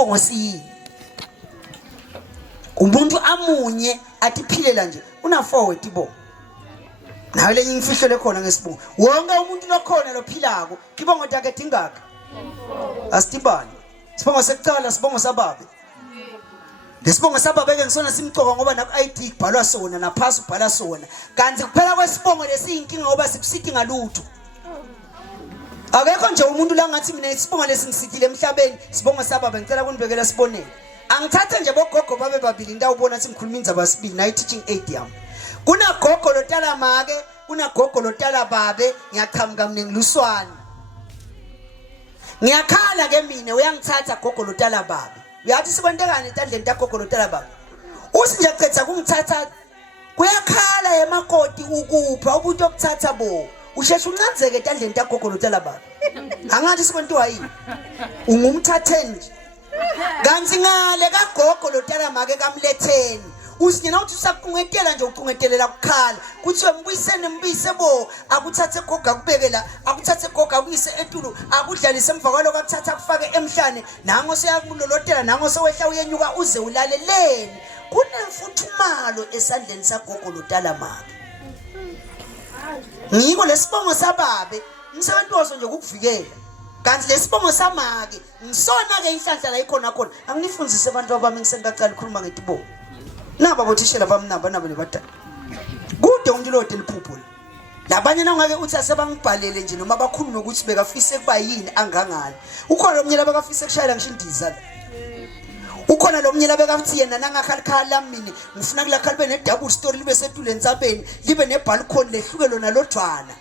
lesibongo siyini umuntu amunye atiphilela nje una forward ibo nawe lenye imfihlo lekhona ngesibongo wonke umuntu lokhona lophilako ibongo takhe dingaka asitibani sibongo sekucala sibongo sababe lesibongo sababe ke ngisona simcoka ngoba na ID kubhalwa sona naphasi ubhala sona kanti kuphela kwesibongo lesiyinkinga ngoba sikusithi ngalutho akekho nje umuntu la ngathi mina isibongo lesingisithile emhlabeni sibongo sababe ngicela kunibekela sibonele angithathe nje bogogo babe babili ndawo ubona ukuthi ngikhuluma indzaba sibili na teaching aid yami kuna gogo lotala make kuna gogo lotala babe ngiyaqhamuka mina ngiluswana ngiyakhala ke mina uyangithatha gogo lotala babe uyathi sikwentekani etandleni tagogo lotala babe usinje qetha kungithatha kuyakhala emakoti ukupha ubuthi okuthatha bo usheshe uncanzeke etandleni tagogo lotala babe angathi sikwentiwa yini ungumthatheni kanti ngale kagogo lotala make kamletheni usinyena uthi usaqungetela nje uqungetelela kukhala kuthiwe mbuyisene mbise bo akuthathe goga kubekela akuthathe goga kuyise etulu akudlalise emva kwalo kakuthatha kufake emhlane nango seyakulolotela nango sewehla uyenyuka uze ulaleleni kunemfuthumalo esandleni sagogo lotala make ngiko lesibongo sababe umsebenzi nje ukukuvikela kanti lesibongo samake ngisona ke inhlanhla la ikhona khona anginifundzise abantu abami ngisengaqala ukukhuluma ngetibo naba bothishela bamnamba naba nebadala kude umuntu lo deliphupho labanye nangake uthi asebangibhalele nje noma bakhuluma ukuthi bekafise kuba yini angangani ukhona lo mnyela bekafise kushayela ngisho indiza ukhona lo mnyela bekathi yena nangakhalikhala mina ngifuna kulakhala libe ne double story libe setule entsabeni libe ne balcony lehluke lona lodwana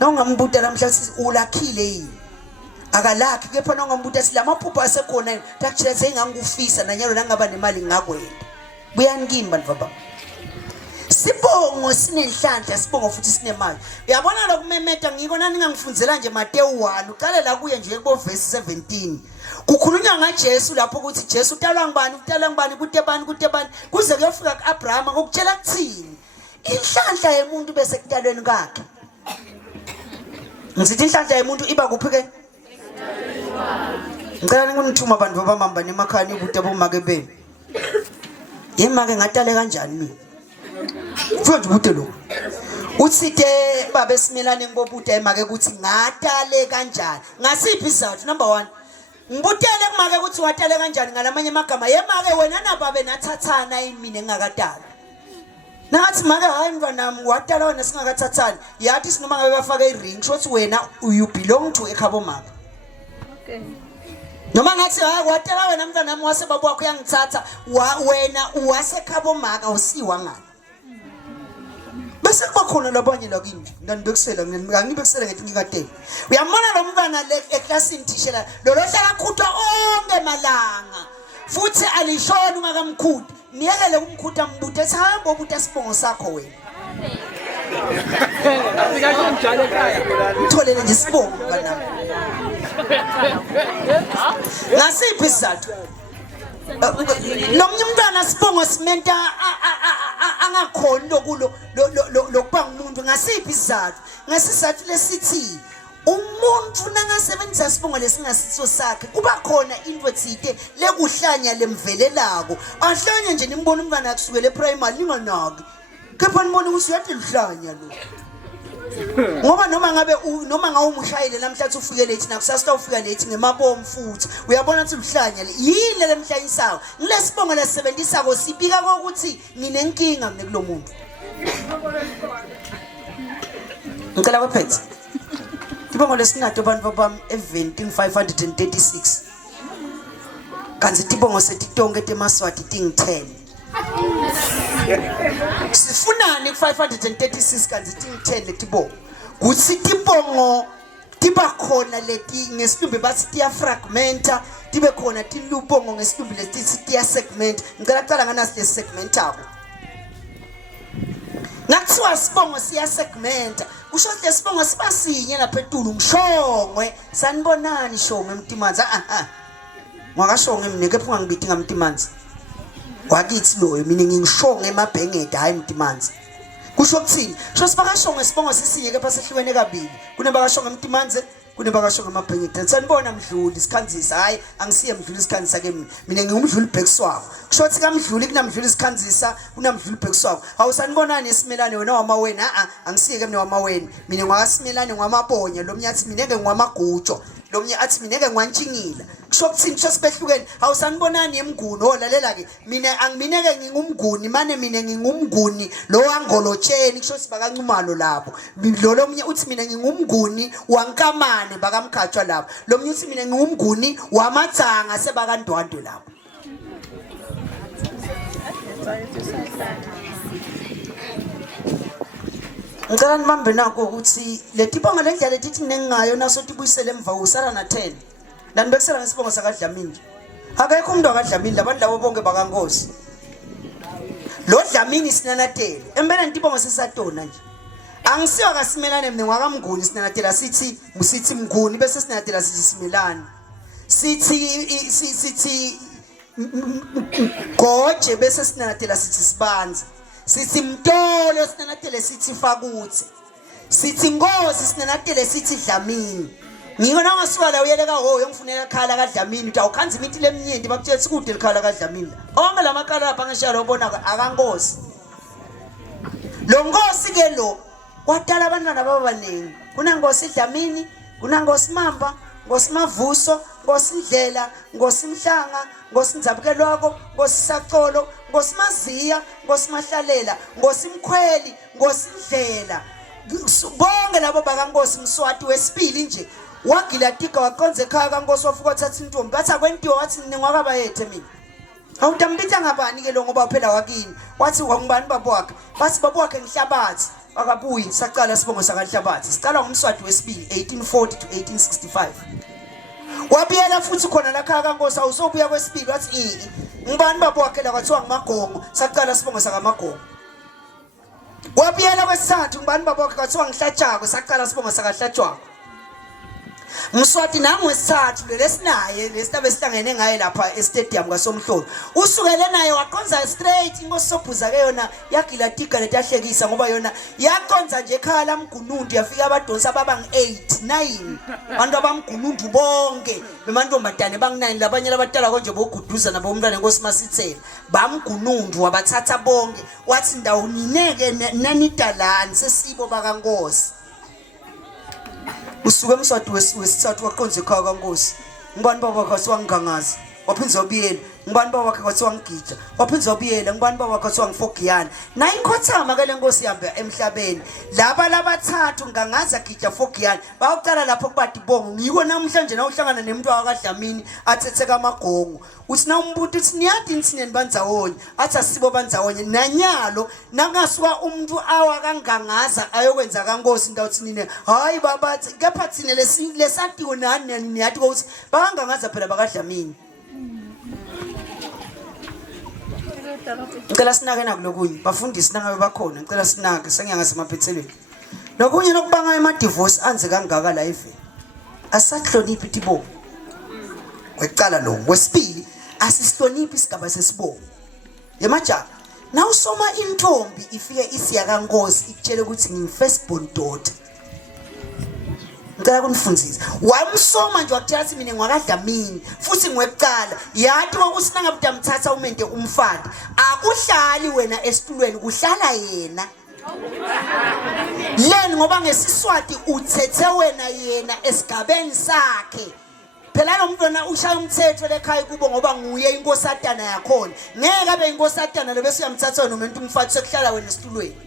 nongambuta namhlanje ulakhile yini akalakhi kepha nongambuta silamaphupho asekhona takutshela sengangufisa nanyalo nangaba nemali ngakwenda buyanikini bantu baba sibongo sinenhlanhla sibongo futhi sinemali uyabona lokumemeta ngiko nani ngingangifundzela nje Mateyu 1 uqale la kuye nje kubo verse 17 kukhulunywa ngaJesu lapho ukuthi Jesu utalwa ngibani kude bani kuze kuyofika kuAbraham ngokutshela kuthini inhlanhla yemuntu bese kutalweni kwakhe ngizithi inhlanhla yemuntu iba kuphi ke ngicela nginithuma abantu babamba nemakhaya ikude bomake beni yemake ngatale kanjani mina mfowethu ubude lo uthi ke babe simelane ngobude emake ukuthi ngatale kanjani ngasiphi isizathu number 1 ngibutele kumake ukuthi watale kanjani ngalamanye amagama yemake wena nababe nathathana imini engakatali nathi make hayi mntwanami watala wena singakathathani yathi sinoma ngabe bafake iring shothi wena you belong to ekhabo mama okay noma ngathi hayi watala wena mntwanami wase baba wakho uyangithatha wena uwasekhabo maka usiwa ngani bese kuba khona labanye la kimi nganibekisela ngangibekisela ngethi ngikadeni uyamona lo mntwana le eclassini thishela lo hlala khutha onke malanga futhi alishona ungakamkhutha niyekele kumkhutha mbuthe ethi hamba obuthe sibongo sakho wena afika njalo ekhaya utholele nje sibongo banami ngasiphi isizathu nomnye umntwana sibongo simenta angakhoni lokulo lokuba ngumuntu ngasiphi isizathu ngasizathu lesithi umuntu nangasebenzisa sibongo lesingasiso sakhe kuba khona into etside lekuhlanya lemvelelako ahlanye nje nimbona umntwana akusukela eprimary ninganaki kepha nibona ukuthi uyathi luhlanya lo ngoba noma ngawumushayile namhlanje ufike late nakusasa ufika late ngemabomu futhi uyabona ukuthi luhlanya yini lemhlanyisayo ngilesibongo lesebenzisa ko sibika ukuthi nginenkinga mina kulo muntu ngicela baphethe ibongo lesinato abantu bami eventing 536 kanzi tibongo setitonke temaswati ting 10 sifunani ku 536 kanzi ting 10 letibongo kuthi tibongo tiba khona leti ngesilumbi bathi tiya fragmenta tibe khona tilubongo ngesilumbi leti tiya segment ngicela kucala nganasi le segment abo nakuthiwa sibongo siya segmenta kusho ukuthi lesibongo siba sinye lapha etulu ngishongwe sanibonani shongwe emtimanzi ngakashongwe mina kepha ungangibiti ngamtimanzi wakithi lo mina ngingishonge emabhengede hayi emtimanzi kusho ukuthini sho sibakashongwe sibongo sisinye kepha sehlukene kabili kunebakashongwe emtimanzi kunebakasho ngamabhengede sanibona Mdluli Sikhanzisa hayi angisiye Mdluli Sikhanzisa ke mina ngingumdluli Bhekiswako kushothi kaMdluli kunamdluli Sikhanzisa kunamdluli Bhekiswako awusanibonani esimelane wena wamaweni angisiye ke mina wamaweni mina ngwasimelane ngwamabonye lo mnyathi mina ke ngwamagutsho lo mnye athi mina ke ngwantshingila kusho kuthini kusho sibehlukene awusanibonani emnguni olalela ke mina angimineke ngingumnguni manje mina ngingumnguni lo wangolotsheni kusho sibakancumalo lapho lo mnye uthi mina ngingumnguni wankamane bakamkhatshwa lapho lo mnye uthi mina ngingumnguni wamathanga sebakandwandwe lapho ngicela nibambe nako ukuthi letibonga lendlela letithi ningayo naso tibuyisele emva usala na 10 lani bekusela ngesibongo sakaDlamini akekho umuntu akaDlamini labantu labo bonke bakankosi lo Dlamini sinanatele empela intibongo sesatona nje angisiwa kasimelane mina ngwakamnguni sinanatela sithi mnguni bese sinanatela sithi simelane sithi goje bese sinanatela sithi sibanza sithi Mtolo sinanatele sithi Fakuthe sithi Nkosi sinanatele sithi Dlamini ngikona ngasuka la uyeleka ho yongifunela khala kaDlamini uthi awukhanza imithi lemnyenti bakutshela sikude likhala kaDlamini onke lamakhala lapha ngeshalo ubona akankosi lo Nkosi ke lo wadala abantwana babaningi kunankosi Dlamini kunankosi Mamba Nkosi Mavuso Nkosi Ndlela Nkosi Mhlanga Nkosi Ndzabukelwako Nkosi Sacolo Nkosi Maziya Nkosi Mahlalela Nkosi Mkhweli Nkosi Ndlela bonke labo bakankosi Mswati wesibili nje wagilatika waqonze ekhaya kaNkosi wafuka wathatha intombi bathi akwentiwa wathi ningwakabayethe mina awutambitha ngabani ke lo ngoba phela wakini wathi ngubani babo wakhe bathi babo wakhe ngihlabathi akabuyi saqala sibongo sakaNhlabathi siqala ngomswati wesibili 1840 to 1865 wabiyela futhi khona la khaya kaNkosi awusobuya kwesibili wathi ngubani babo wakhe la kwathiwa nguMagongo saqala sibongo sakaMagongo wabiyela kwesithathu ngubani babo wakhe kwathiwa ngiHlatshako saqala sibongo sakaHlatshwako Mswati nami wesithathu lesinaye lesitabe sihlangene ngaye lapha e-stadium kaSomhlolo usukele naye waqonza straight inkosi Sobhuza ke yona yagilatika letahlekisa ngoba yona yaqonza nje ekhaya laMgunundu yafika abadonsa babang 8 9 abantu abamgunundu bonke bemantombazane bang 9 labanye labadala konje boguduza nabo umntwana enkosi Masithela bamgunundu wabathatha bonke wathi ndawo nineke nanidalani sesibo bakaNkosi usuke emswati wesithathu waqonze ekhaya kaNkosi ngubani baba wakhe wangigangaza waphinza wabiyela ngubani baba wakhe kwathi wangigija waphinza wabiyela ngubani baba wakhe kwathi wangifogiyana na inkhothama ke lenkosi ihamba emhlabeni laba labathathu ngangaza gija fogiyana bayokuqala lapho kubathi bongo ngiko namhlanje na uhlangana nemuntu wakaDlamini athethe kaMagongo uthi na umbuthi uthi niyadi insineni bandzawonye athi asibo bandzawonye nanyalo nakasuka umuntu awakangangaza ayokwenza kaNkosi ndawuthi nine hayi babathi kepha thina lesatiwe nani niyathi ukuthi bakangangaza phela bakaDlamini ngicela sinake nakulokunye bafundisi nangabe bakhona ngicela sinake sengiyangasemaphethelweni lokunye lokubanga ema-divorce anze kangaka la eveni asisahloniphi itibongo kwecala lo wesibili asisihloniphi isigaba sesibongo yemajaha nawusoma intombi ifike isiya kaNkosi ikutshela ukuthi ngi-first born daughter ngicela kunifundzisa wamsoma nje wakutshela ukuthi mina ngwakaDlamini futhi ngwekuqala yathi kwakuthi nangabe mthatha umente umfana akuhlali wena esitulweni kuhlala yena leni ngoba ngesiswati uthethe wena yena esigabeni sakhe phela lo mntwana ushaya umthetho lekhaya kubo ngoba nguye inkosatana yakhona ngeke abe inkosatana lebese uyamthatha nomuntu umfana sekuhlala wena esitulweni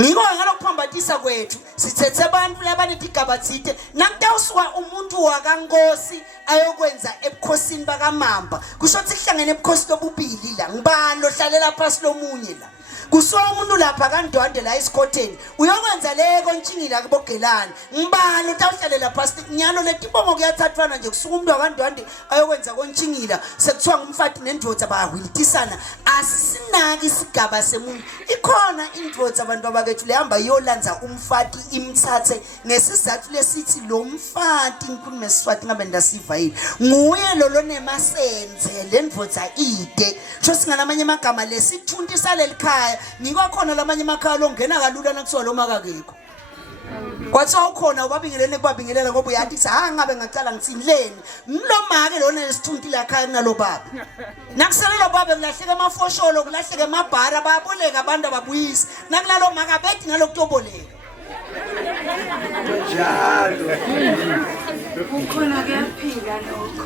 ngiko ngalokuphambathisa kwethu sithethe abantu labanetigaba tsite nakutawusuka umuntu wakaNkosi ayokwenza ebukhosini bakaMamba kusho ukuthi kuhlangene ebukhosini obubili la ngibani lohlalela phasi lomunye la kusuka umuntu lapha kaNdwandwe la esikhotheni uyokwenza leko ntshingila kubogelani ngibani utawuhlalela phasi nyalo letibongo kuyathathwana nje kusuka umuntu wakaNdwandwe ayokwenza kontshingila sekuthiwa ngumfati nendoda bayahwilitisana asisinaki isigaba semuntu ikhona indvodza abantu abakethu lehamba iyolanza umfati imthathe ngesizathu lesithi lo mfati ngikhuluma esiswati ngabe ndasiva yini nguye lo nemasenze le ndvodza ide sho singanamanye amagama lesithunti salelikhaya ngikwakhona lamanye emakhaya longena kalula nakusuka lo makakekho kwathiwa ukhona ubabingelene kubabingelela ngoba uyathi ngabe ngacala ngitsinileni mlomake lona lesithunti la khaya kunalo baba nakuselela baba kulahleka amafosholo kulahleka amabhara bayaboleka abantu ababuyisa nakulalo maka bethi ngalokutoboleka njalo ukhona kuyaphila lokho